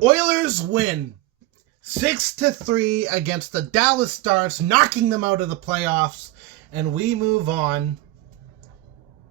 Oilers win 6-3 against the Dallas Stars, knocking them out of the playoffs, and we move on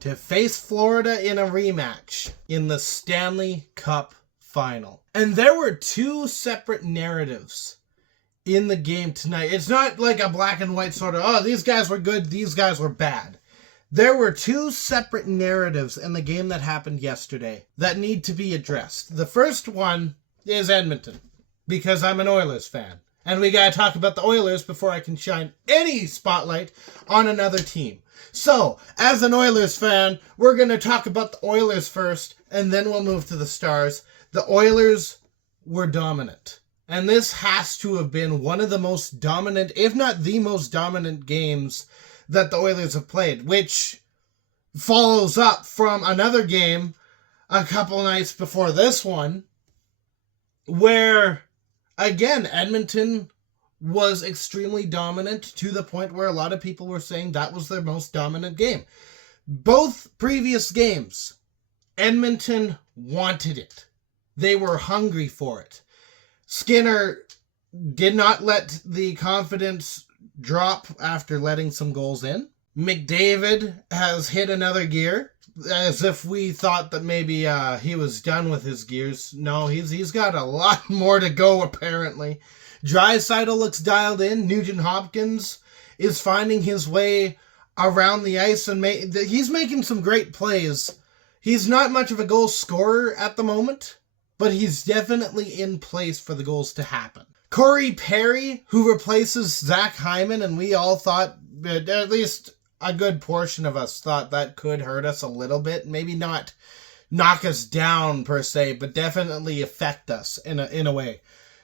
to face Florida in a rematch in the Stanley Cup final. And there were two separate narratives in the game tonight. It's not like a black and white sort of, oh, these guys were good, these guys were bad. There were two separate narratives in the game that happened yesterday that need to be addressed. The first one is Edmonton, because I'm an Oilers fan. And we gotta talk about the Oilers before I can shine any spotlight on another team. So, as an Oilers fan, we're gonna talk about the Oilers first, and then we'll move to the Stars. The Oilers were dominant. And this has to have been one of the most dominant, if not the most dominant games that the Oilers have played, which follows up from another game a couple nights before this one, where, again, Edmonton was extremely dominant to the point where a lot of people were saying that was their most dominant game. Both previous games, Edmonton wanted it. They were hungry for it. Skinner did not let the confidence drop after letting some goals in. McDavid has hit another gear, as if we thought that maybe he was done with his gears. No, he's got a lot more to go, apparently. Draisaitl looks dialed in. Nugent Hopkins is finding his way around the ice, and he's making some great plays. He's not much of a goal scorer at the moment, but he's definitely in place for the goals to happen. Corey Perry, who replaces Zach Hyman, and we all thought, at least a good portion of us thought that could hurt us a little bit. Maybe not knock us down per se, but definitely affect us in a way.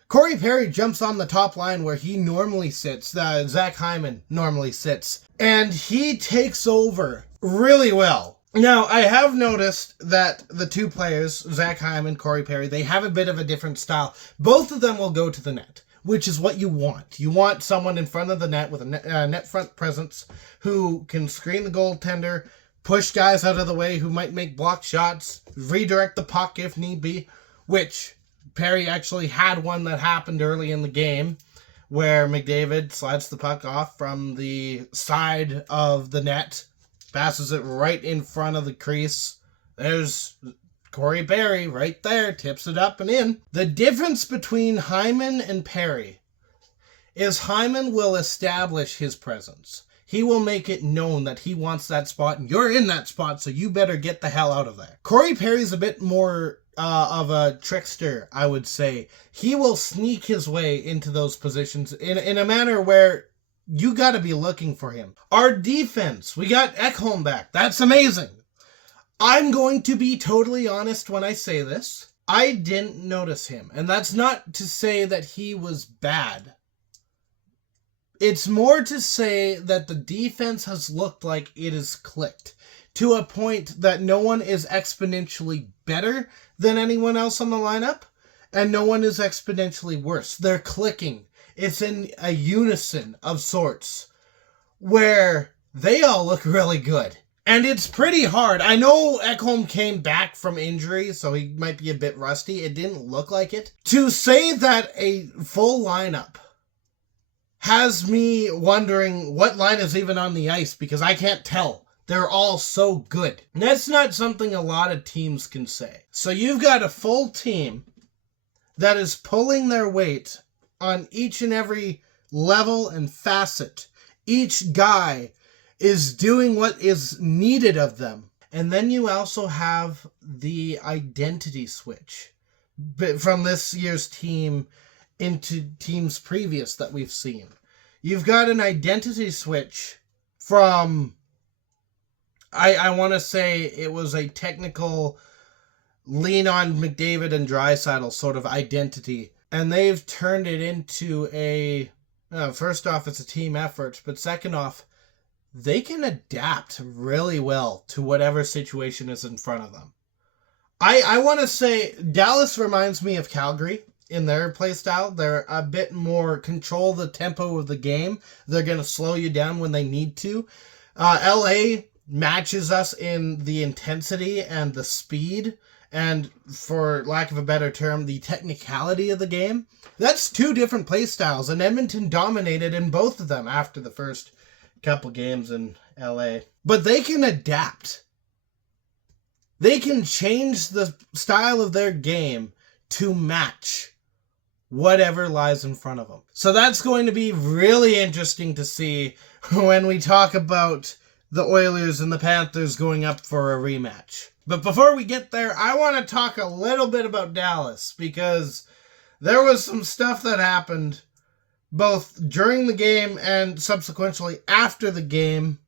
Corey Perry jumps on the top line where he normally sits, Zach Hyman normally sits, and he takes over really well. Now, I have noticed that the two players, Zach Hyman, Corey Perry, they have a bit of a different style. Both of them will go to the net, which is what you want. You want someone in front of the net with a net front presence who can screen the goaltender, push guys out of the way who might make block shots, redirect the puck if need be, which Perry actually had one that happened early in the game where McDavid slides the puck off from the side of the net, passes it right in front of the crease. There's Corey Perry right there, tips it up and in. The difference between Hyman and Perry is Hyman will establish his presence. He will make it known that he wants that spot, and you're in that spot, so you better get the hell out of there. Corey Perry's a bit more of a trickster, I would say. He will sneak his way into those positions in a manner where you got to be looking for him. Our defense, we got Ekholm back. That's amazing. I'm going to be totally honest when I say this. I didn't notice him. And that's not to say that he was bad. It's more to say that the defense has looked like it is clicked to a point that no one is exponentially better than anyone else on the lineup, and no one is exponentially worse. They're clicking. It's in a unison of sorts where they all look really good. And it's pretty hard. I know Ekholm came back from injury, so he might be a bit rusty. It didn't look like it. To say that a full lineup has me wondering what line is even on the ice, because I can't tell. They're all so good. And that's not something a lot of teams can say. So you've got a full team that is pulling their weight on each and every level and facet. Each guy is doing what is needed of them. And then you also have the identity switch from this year's team into teams previous that we've seen. You've got an identity switch from, I want to say it was a technical lean on McDavid and Draisaitl sort of identity. And they've turned it into a, first off, it's a team effort, but second off, they can adapt really well to whatever situation is in front of them. I want to say Dallas reminds me of Calgary in their play style. They're a bit more control the tempo of the game. They're going to slow you down when they need to. LA matches us in the intensity and the speed and, for lack of a better term, the technicality of the game. That's two different play styles, and Edmonton dominated in both of them after the first couple games in LA. But they can adapt. They can change the style of their game to match whatever lies in front of them. So that's going to be really interesting to see when we talk about the Oilers and the Panthers going up for a rematch. But before we get there, I want to talk a little bit about Dallas, because there was some stuff that happened both during the game and subsequently after the game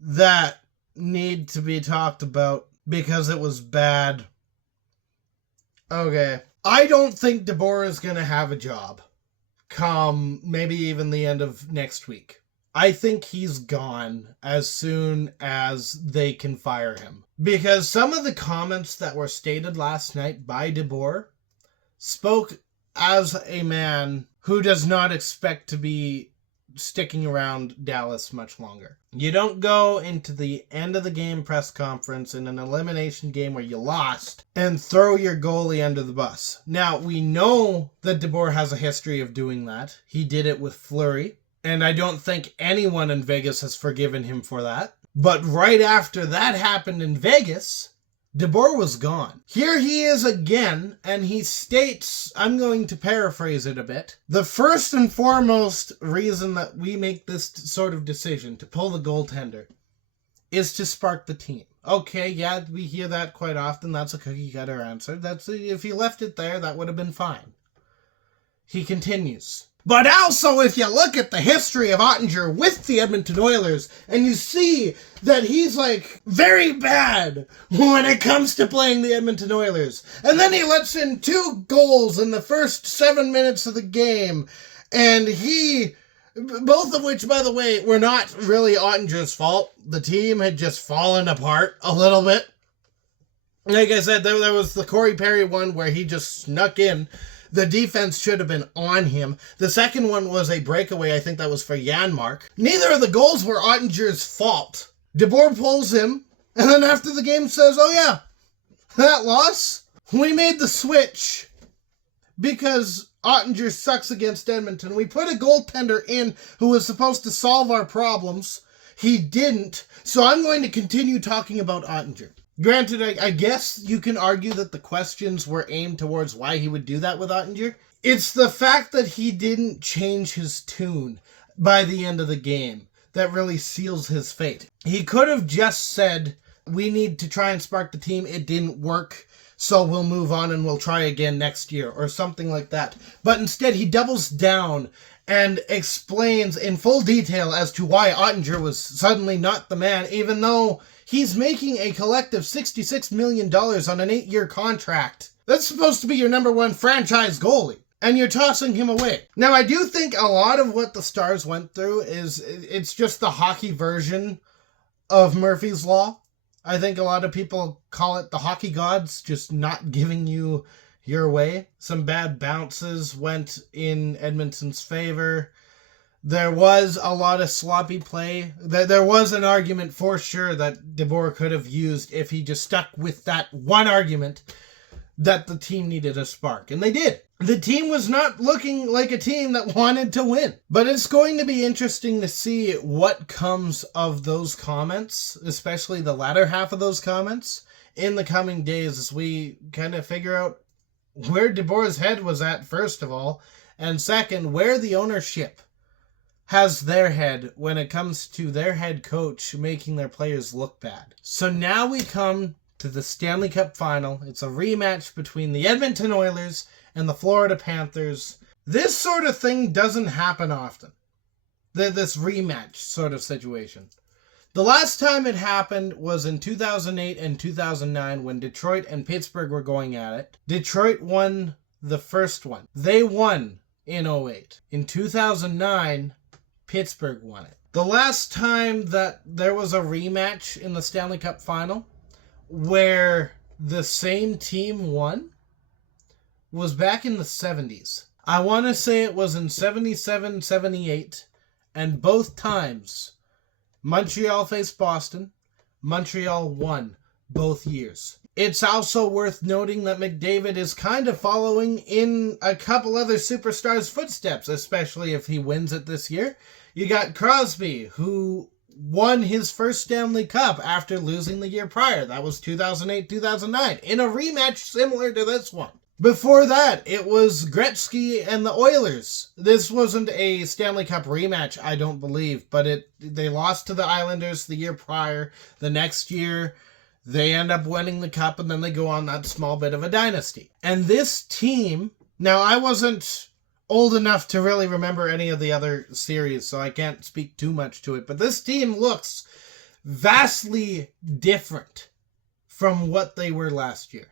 that need to be talked about because it was bad. Okay. I don't think DeBoer is going to have a job come maybe even the end of next week. I think he's gone as soon as they can fire him. Because some of the comments that were stated last night by DeBoer spoke as a man who does not expect to be sticking around Dallas much longer. You don't go into the end of the game press conference in an elimination game where you lost and throw your goalie under the bus. Now, we know that DeBoer has a history of doing that. He did it with Fleury, and I don't think anyone in Vegas has forgiven him for that. But right after that happened in Vegas, DeBoer was gone. Here he is again, and he states, I'm going to paraphrase it a bit, the first and foremost reason that we make this sort of decision to pull the goaltender is to spark the team. Okay, yeah, we hear that quite often. That's a cookie-cutter answer. If you left it there, that would have been fine. He continues. But also, if you look at the history of Ottinger with the Edmonton Oilers, and you see that he's, very bad when it comes to playing the Edmonton Oilers. And then he lets in 2 goals in the first 7 minutes of the game. And both of which, by the way, were not really Ottinger's fault. The team had just fallen apart a little bit. Like I said, there was the Corey Perry one where he just snuck in. The defense should have been on him. The second one was a breakaway. I think that was for Janmark. Neither of the goals were Ottinger's fault. DeBoer pulls him, and then after the game says, oh yeah, that loss, we made the switch because Ottinger sucks against Edmonton. We put a goaltender in who was supposed to solve our problems. He didn't, so I'm going to continue talking about Ottinger. Granted, I guess you can argue that the questions were aimed towards why he would do that with Ottinger. It's the fact that he didn't change his tune by the end of the game that really seals his fate. He could have just said, we need to try and spark the team. It didn't work, so we'll move on and we'll try again next year, or something like that. But instead, he doubles down and explains in full detail as to why Ottinger was suddenly not the man, even though he's making a collective $66 million on an 8-year contract. That's supposed to be your number one franchise goalie, and you're tossing him away. Now, I do think a lot of what the Stars went through it's just the hockey version of Murphy's Law. I think a lot of people call it the hockey gods just not giving you your way. Some bad bounces went in Edmonton's favor. There was a lot of sloppy play. There was an argument for sure that DeBoer could have used if he just stuck with that one argument that the team needed a spark. And they did. The team was not looking like a team that wanted to win. But it's going to be interesting to see what comes of those comments, especially the latter half of those comments, in the coming days as we kind of figure out where DeBoer's head was at, first of all, and second, where the ownership has their head when it comes to their head coach making their players look bad. So now we come to the Stanley Cup Final. It's a rematch between the Edmonton Oilers and the Florida Panthers. This sort of thing doesn't happen often. This rematch sort of situation. The last time it happened was in 2008 and 2009 when Detroit and Pittsburgh were going at it. Detroit won the first one. They won in 2008. In 2009, Pittsburgh won it. The last time that there was a rematch in the Stanley Cup Final where the same team won was back in the 70s. I want to say it was in 77, 78, and both times Montreal faced Boston. Montreal won both years. It's also worth noting that McDavid is kind of following in a couple other superstars' footsteps, especially if he wins it this year. You got Crosby, who won his first Stanley Cup after losing the year prior. That was 2008-2009, in a rematch similar to this one. Before that, it was Gretzky and the Oilers. This wasn't a Stanley Cup rematch, I don't believe, but they lost to the Islanders the year prior. The next year, they end up winning the cup, and then they go on that small bit of a dynasty. And this team, now I wasn't old enough to really remember any of the other series, so I can't speak too much to it, but this team looks vastly different from what they were last year.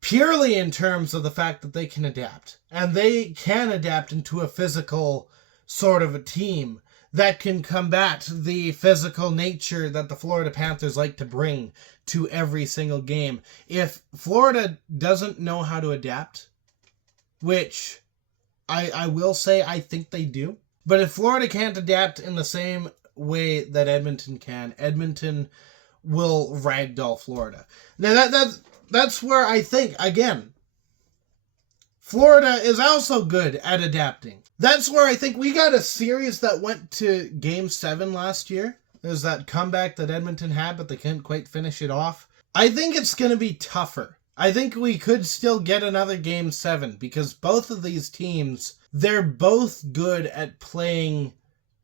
Purely in terms of the fact that they can adapt. And they can adapt into a physical sort of a team that can combat the physical nature that the Florida Panthers like to bring to every single game. If Florida doesn't know how to adapt, which I will say I think they do, but if Florida can't adapt in the same way that Edmonton can, Edmonton will ragdoll Florida. Now that's where I think, again, Florida is also good at adapting. That's where I think we got a series that went to Game 7 last year. There's that comeback that Edmonton had, but they couldn't quite finish it off. I think it's going to be tougher. I think we could still get another Game 7 because both of these teams, they're both good at playing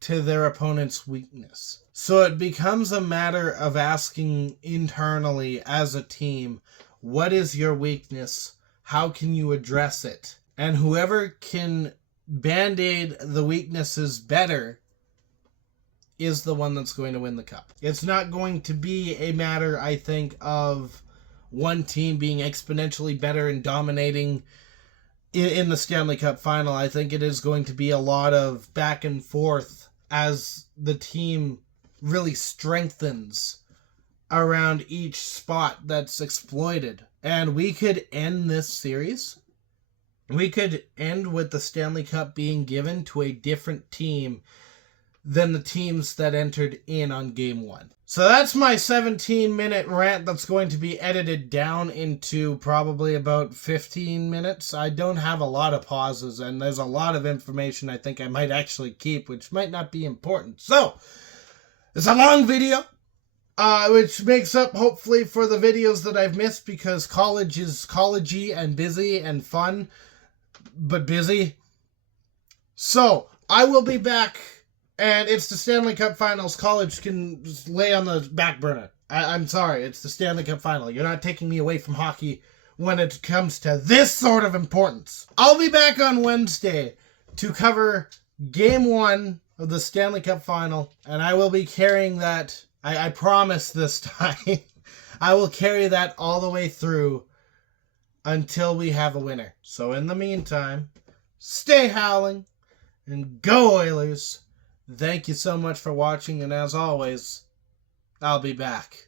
to their opponent's weakness. So it becomes a matter of asking internally as a team, what is your weakness? How can you address it? And whoever can band-aid the weaknesses better is the one that's going to win the cup. It's not going to be a matter, I think, of one team being exponentially better and dominating in the Stanley Cup final. I think it is going to be a lot of back and forth as the team really strengthens around each spot that's exploited. And we could end this series. We could end with the Stanley Cup being given to a different team than the teams that entered in on Game 1. So that's my 17-minute rant that's going to be edited down into probably about 15 minutes. I don't have a lot of pauses, and there's a lot of information I think I might actually keep, which might not be important. So, it's a long video, which makes up, hopefully, for the videos that I've missed, because college is collegey and busy and fun, but busy. So, I will be back. And it's the Stanley Cup Finals. College can just lay on the back burner. I'm sorry, it's the Stanley Cup Final. You're not taking me away from hockey when it comes to this sort of importance. I'll be back on Wednesday to cover Game 1 of the Stanley Cup Final. And I will be carrying that, I promise this time, I will carry that all the way through until we have a winner. So in the meantime, stay howling and go Oilers. Thank you so much for watching, and as always, I'll be back.